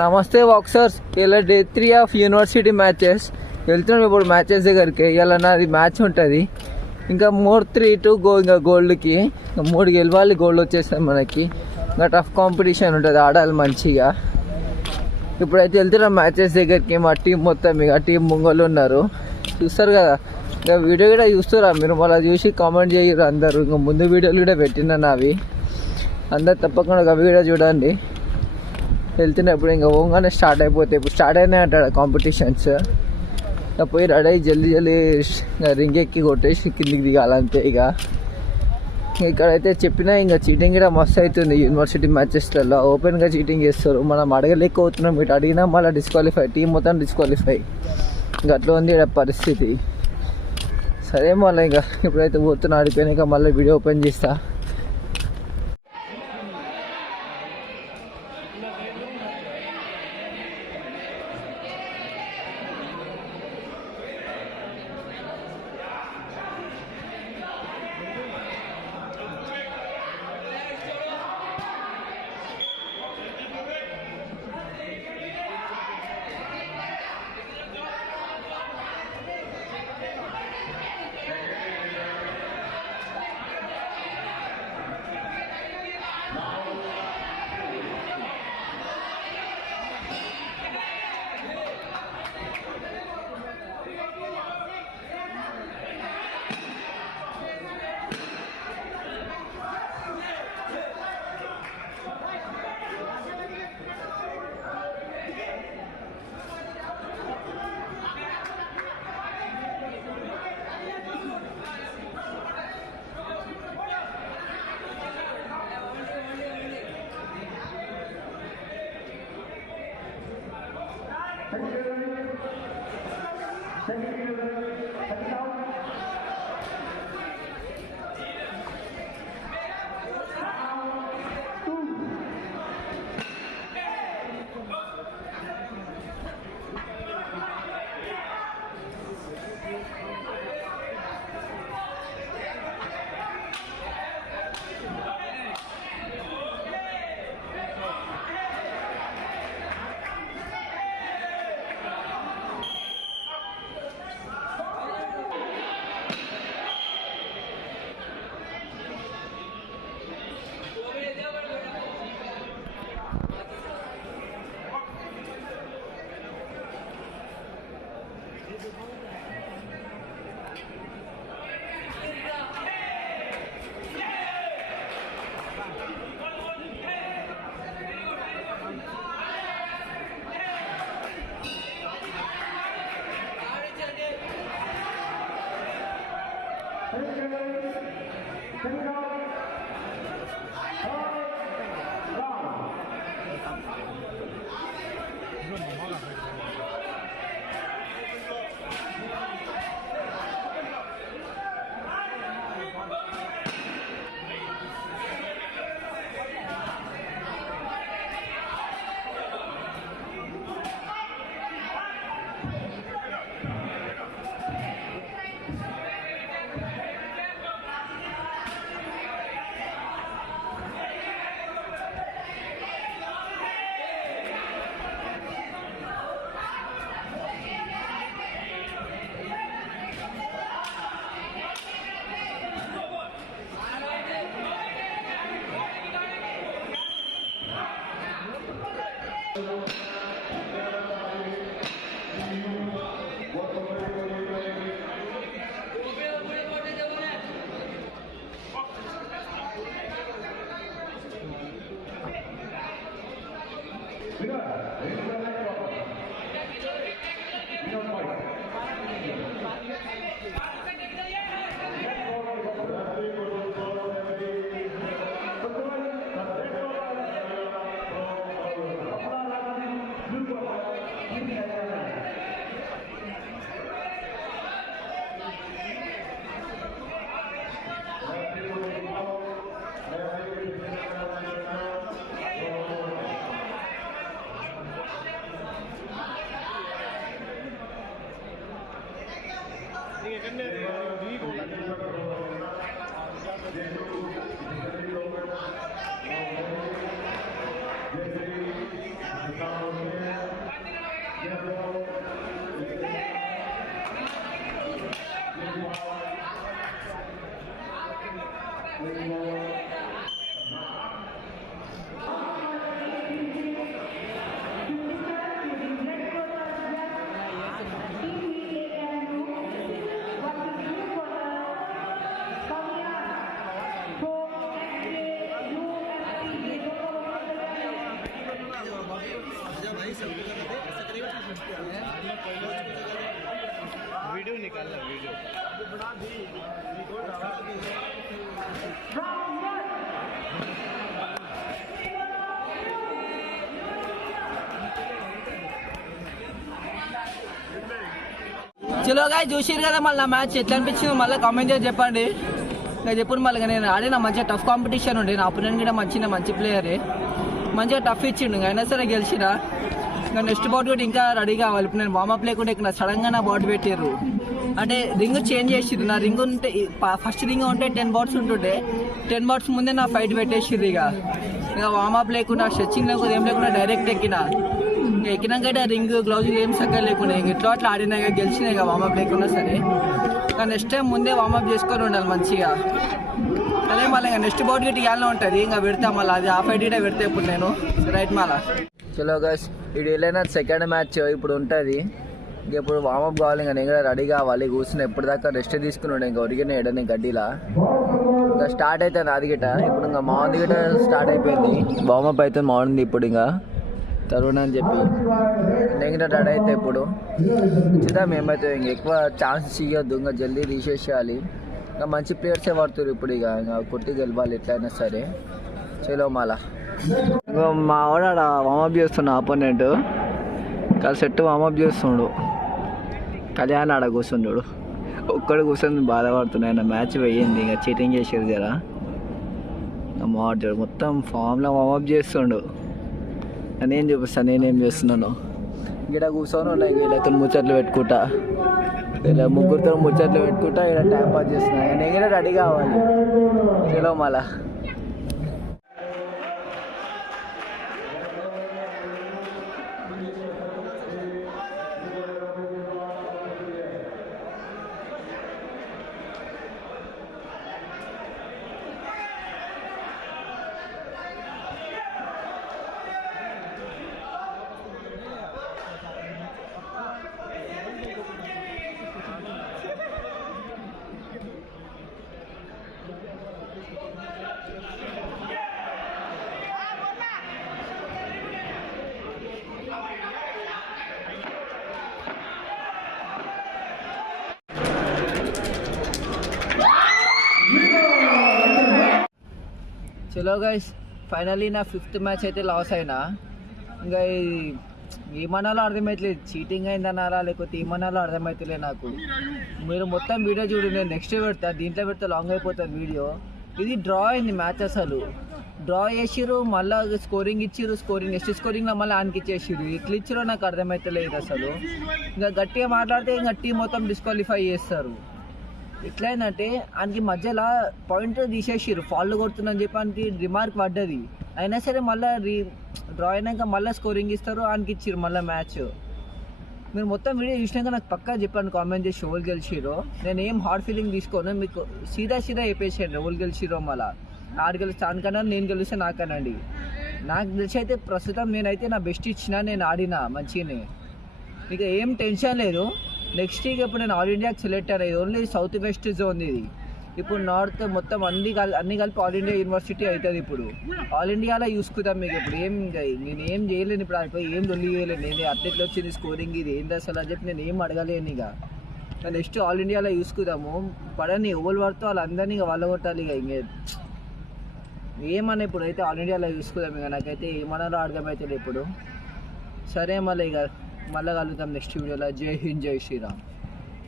నమస్తే బాక్సర్స్. ఇలా day 3 of university matches వెళ్తున్నాం ఇప్పుడు మ్యాచెస్ దగ్గరికి. ఇలా నాది మ్యాచ్ ఉంటుంది, ఇంకా 3-3 ఇంకా గోల్డ్కి 3 గెలవాలి, గోల్డ్ వచ్చేస్తాయి మనకి. ఇంకా టఫ్ కాంపిటీషన్ ఉంటుంది, ఆడాలి మంచిగా. ఇప్పుడైతే వెళ్తున్నాం మ్యాచెస్ దగ్గరికి. మా టీం మొత్తం ఇక టీం ముంగళ్ళు ఉన్నారు, చూస్తారు కదా. ఇంకా వీడియో కూడా చూస్తారా మీరు, మళ్ళీ చూసి కామెంట్ చేయరు అందరూ. ఇంకా ముందు వీడియోలు కూడా పెట్టినా అవి, అందరు తప్పకుండా ఒక వీడియో చూడండి. వెళ్తున్నప్పుడు ఇంకా ఓంగానే స్టార్ట్ అయిపోతాయి. ఇప్పుడు స్టార్ట్ అయినాయి అంటాడు కాంపిటీషన్స్. పోయి రెడీ అయ్యి జల్దీ రింగ్ ఎక్కి కొట్టేసి కిందికి దిగాలంతే. ఇక్కడైతే చెప్పినా ఇంకా చీటింగ్ కూడా మస్తు అవుతుంది యూనివర్సిటీ మ్యాచెస్లలో. ఓపెన్గా చీటింగ్ చేస్తారు, మనం అడగలేకపోతున్నాం. ఇటు అడిగినా మళ్ళీ డిస్క్వాలిఫై, టీం మొత్తం డిస్క్వాలిఫై. ఇంకా అట్లా ఉంది ఇక్కడ పరిస్థితి. సరే మళ్ళీ ఇంకా ఇప్పుడైతే పోతున్నా, ఆడిపోయినాక మళ్ళీ వీడియో ఓపెన్ చేస్తా. वीडियो निकालना वीडियो చలో గాయ్ చూసిరు కదా మళ్ళీ మ్యాచ్ ఎట్లా అనిపించింది మళ్ళీ కామెంట్ చేసి చెప్పండి. ఇంకా చెప్పుడు మళ్ళీ నేను ఆడిన మంచిగా టఫ్ కాంపిటీషన్ ఉండే, నా అపోనెంట్ కూడా మంచి ప్లేయరే, మంచిగా టఫ్ ఇచ్చిండు. అయినా సరే గెలిచిన. ఇంకా నెక్స్ట్ బాట్ కూడా ఇంకా రెడీ కావాలి. ఇప్పుడు నేను వార్మప్ లేకుండా ఇక్కడ సడన్గా నా బాట్ పెట్టారు అంటే రింగ్ చేంజ్ చేసిర్రు. నా రింగ్ ఉంటే ఫస్ట్ రింగ్ ఉంటే 10 బాట్స్ ఉంటుండే, 10 బాట్స్ ముందే నా ఫైట్ పెట్టేసిర్రు. ఇక వార్మప్ లేకుండా స్ట్రెచ్చింగ్ లేకుండా ఏం లేకుండా డైరెక్ట్ ఎక్కినాక రింగ్ గ్లౌజ్ ఏం సక్కగా లేకుండా ఇట్లా అట్లా ఆడినా గెలిచినా ఇక వార్మప్ లేకుండా సరే. ఇంకా నెక్స్ట్ టైం ముందే వార్మప్ చేసుకొని ఉండాలి మంచిగా. అదే మళ్ళీ ఇంకా నెక్స్ట్ బాట్ గిట్ ఇవ్వాలనే ఉంటుంది. ఇంకా పెడతా మళ్ళీ అది ఆ ఫైట్ ఇటే పెడతా ఇప్పుడు నేను రైట్ మళ్ళా. చలో గైస్ ఇది వెళ్ళిన సెకండ్ మ్యాచ్ ఇప్పుడు ఉంటుంది. ఇంక ఇప్పుడు వార్మప్ కావాలి. ఇంకా నేను కూడా రెడీ కావాలి. కూర్చుని ఎప్పటిదాకా రెస్ట్ తీసుకుని ఉండే ఇంకా ఒరిగిన ఎడని గడ్డిలా. ఇంకా స్టార్ట్ అవుతుంది అది గిట. ఇప్పుడు ఇంకా మార్నింగ్ గిట స్టార్ట్ అయిపోయింది. వార్మప్ అవుతుంది మార్నింగ్ ఇప్పుడు ఇంకా తరుణ్ అని చెప్పి నేను రెడీ అయితే ఇప్పుడు చూద్దాం ఏమవుతుంది. ఇంక ఎక్కువ ఛాన్సెస్ ఇవ్వద్దు, ఇంకా జల్దీ తీసేసేయాలి. ఇంకా మంచి ప్లేయర్సే పడుతున్నారు ఇప్పుడు. ఇంకా కొట్టి గెలవాలి ఎట్లయినా సరే. చలో మళ్ళా మా వాడు ఆడ వార్మప్ చేస్తున్నా ఆపోనెంట్ సెట్ వార్మప్ చేస్తుండు. కళ్యాణ్ ఆడ కూర్చుండు, ఒక్కడు కూర్చొని బాధపడుతున్నాయి. ఆయన మ్యాచ్ వేయింది ఇంకా చీటింగ్ చేసేది జరా. మా వాడు మొత్తం ఫామ్లో వార్మప్ చేస్తుండు. నేనేం చూపిస్తాను నేనేం చేస్తున్నాను. ఇక్కడ కూర్చొని ఉన్నాయి వీళ్ళతో ముచ్చట్లు పెట్టుకుంటా, ఇలా ముగ్గురితో ముచ్చట్లు పెట్టుకుంటా ఇక్కడ టైం పాస్ చేస్తున్నా. నేను కూడా రెడీ కావాలి. చలో మళ్ళా చలో గైస్ ఫైనల్లీ నా 5th మ్యాచ్ అయితే లాస్ అయినా. ఇంకా ఏమనాలో అర్థమవుతలేదు, చీటింగ్ అయిందన్నారా లేకపోతే ఏమనాలో అర్థమవుతలేదు నాకు. మీరు మొత్తం వీడియో చూడు, నేను నెక్స్ట్ పెడతా, దీంట్లో పెడితే లాంగ్ అయిపోతుంది వీడియో. ఇది డ్రా అయింది మ్యాచ్, అసలు డ్రా చేసిర్రు మళ్ళీ స్కోరింగ్ ఇచ్చిర్రు, నెక్స్ట్ స్కోరింగ్లో మళ్ళీ ఆనికి ఇచ్చేసిర్రు. ఎట్లా ఇచ్చిరో నాకు అర్థమవుతలేదు అసలు. ఇంకా గట్టిగా మాట్లాడితే ఇంకా టీం మొత్తం డిస్క్వాలిఫై చేస్తారు. ఎట్లయిందంటే ఆయనకి మధ్యలో పాయింట్ తీసేసిర్రు, ఫాల్ కొడుతుందని చెప్పి ఆయనకి రిమార్క్ పడ్డది. అయినా సరే మళ్ళీ డ్రా అయినాక మళ్ళీ స్కోరింగ్ ఇస్తారు, ఆయనకి ఇచ్చిర్రు మళ్ళీ మ్యాచ్. మీరు మొత్తం వీడియో చూసినాక నాకు పక్కా చెప్పండి కామెంట్ చేసి ఓళ్ళు గెలిచిరో. నేను ఏం హార్డ్ ఫీలింగ్ తీసుకోను, మీకు సీదా చెప్పేసాను ఓళ్ళు గెలిచిరో. మళ్ళీ ఆడు గెలిస్తే నేను గెలిస్తే నాకనండి. నాకు తెలిసి అయితే ప్రస్తుతం నేనైతే నా బెస్ట్ ఇచ్చిన, నేను ఆడినా మంచిగానే, ఇక ఏం టెన్షన్ లేదు. నెక్స్ట్ వీక్ ఇప్పుడు నేను ఆల్ ఇండియాకి సెలెక్ట్ అయ్యేది. ఓన్లీ సౌత్ వెస్ట్ జోన్ ఇది. ఇప్పుడు నార్త్ మొత్తం అన్ని కలిపి ఆల్ ఇండియా యూనివర్సిటీ అవుతుంది. ఇప్పుడు ఆల్ ఇండియాలో చూసుకుందాం. మీకు ఇప్పుడు నేను ఏం చేయలేను, ఇప్పుడు అయిపోయి ఏం దొల్లి చేయలేను. నేను అట్లెట్లు వచ్చింది స్కోరింగ్ ఇది ఏంటి అసలు అని చెప్పి నేను ఏం అడగలేను. ఇక నెక్స్ట్ ఆల్ ఇండియాలో చూసుకుందాము. పడని ఎవరు పడితే వాళ్ళందరినీ ఇక వాళ్ళ కొట్టాలి. ఇక ఏమన్నా ఇప్పుడు అయితే ఆల్ ఇండియాలో చూసుకుందాం. ఇక నాకైతే ఏమన్నా అర్థమవుతుంది ఇప్పుడు. సరే మళ్ళీ కలుద్దాం నెక్స్ట్ వీడియోలో. జై హింద్, జై శ్రీరామ్.